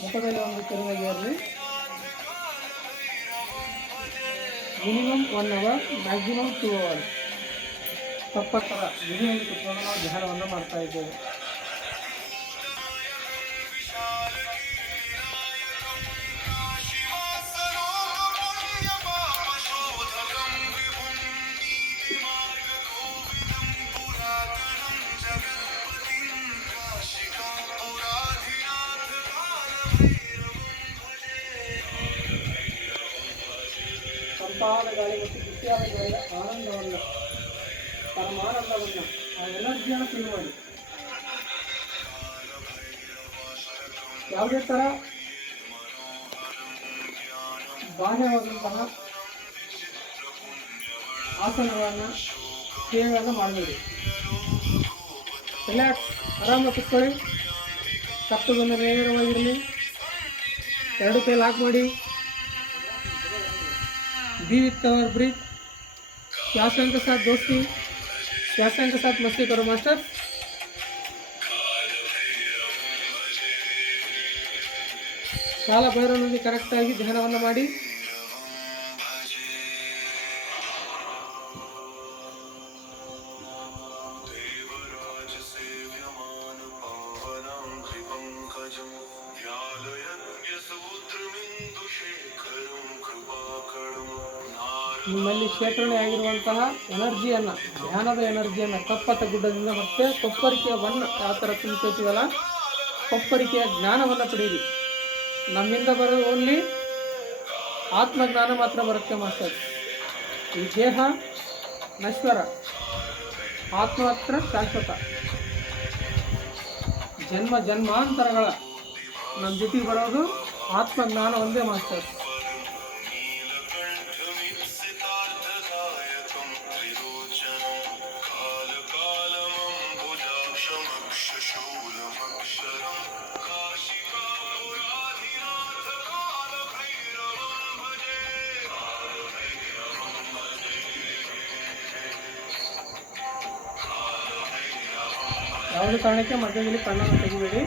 ಮುಖದಲ್ಲಿ ಒಂದು ತಿರುವಾಗಿ ಇರಲಿ. Minimum 1 hour, maximum 2 hours. ತಪ್ಪತ್ತರ ಗುಹೆಯಲ್ಲಿ ಕುತ್ಕೊಂಡು ನಾವು ಧ್ಯಾನವನ್ನು ಮಾಡ್ತಾ ಇದ್ದೇವೆ. ತಂಪಾದ ಗಾಳಿ ಮತ್ತು ಬಿಸಿಯಾದ ಗಾಳಿಯ ಆನಂದವನ್ನು, ಪರಮಾನಂದವನ್ನು, ಆ ಎನರ್ಜಿಯನ್ನು ಫೀಲ್ ಮಾಡಿ. ಯಾವುದೇ ಥರ ಬಾಹ್ಯವಾದಂತಹ ಆಸನಗಳನ್ನು ಕ್ರಿಯೆಗಳನ್ನು ಮಾಡಬೇಡಿ. ರಿಲ್ಯಾಕ್ಸ್, ಆರಾಮ ಕೂತ್ಕೊಳ್ಳಿ. ಕತ್ತುಗಳನ್ನು ನೇರವಾಗಿರಲಿ. 2 ಕೈ ಲಾಕ್ ಮಾಡಿ. Be with our breath. श्वासों के साथ दोस्ती, श्वासों के साथ मस्ती करो मास्टर. ಕಾಲ ಭೈರವನಿಗೆ ಕರೆಕ್ಟಾಗಿ ಧ್ಯಾನವನ್ನು ಮಾಡಿ. ನಿಮ್ಮಲ್ಲಿ ಶೇಖರಣೆ ಆಗಿರುವಂತಹ ಎನರ್ಜಿಯನ್ನು, ಧ್ಯಾನದ ಎನರ್ಜಿಯನ್ನು ಕಪ್ಪತ್ತ ಗುಡ್ಡದಿಂದ ಮತ್ತೆ ಕೊಪ್ಪರಿಕೆಯ ಬಣ್ಣ ಯಾವ ಥರ ತುಂಬ್ಕೊಳ್ತೀವಲ್ಲ, ಕೊಪ್ಪರಿಕೆಯ ಜ್ಞಾನವನ್ನು ಪಡೀರಿ. ನಮ್ಮಿಂದ ಬರೋದು ಓನ್ಲಿ ಆತ್ಮಜ್ಞಾನ ಮಾತ್ರ ಬರುತ್ತೆ ಮಾಸ್ಟರ್. ಈ ದೇಹ ನಶ್ವರ, ಆತ್ಮ ಮಾತ್ರ ಶಾಶ್ವತ. ಜನ್ಮ ಜನ್ಮಾಂತರಗಳ ನಮ್ಮ ಜೊತೆಗೆ ಬರೋದು ಆತ್ಮಜ್ಞಾನ ಒಂದೇ ಮಾಸ್ಟರ್. ಯಾವುದೇ ಕಾರಣಕ್ಕೆ ಮಧ್ಯದಲ್ಲಿ ಕಣ್ಣನ್ನು ತೆಗಿಬೇಡಿ.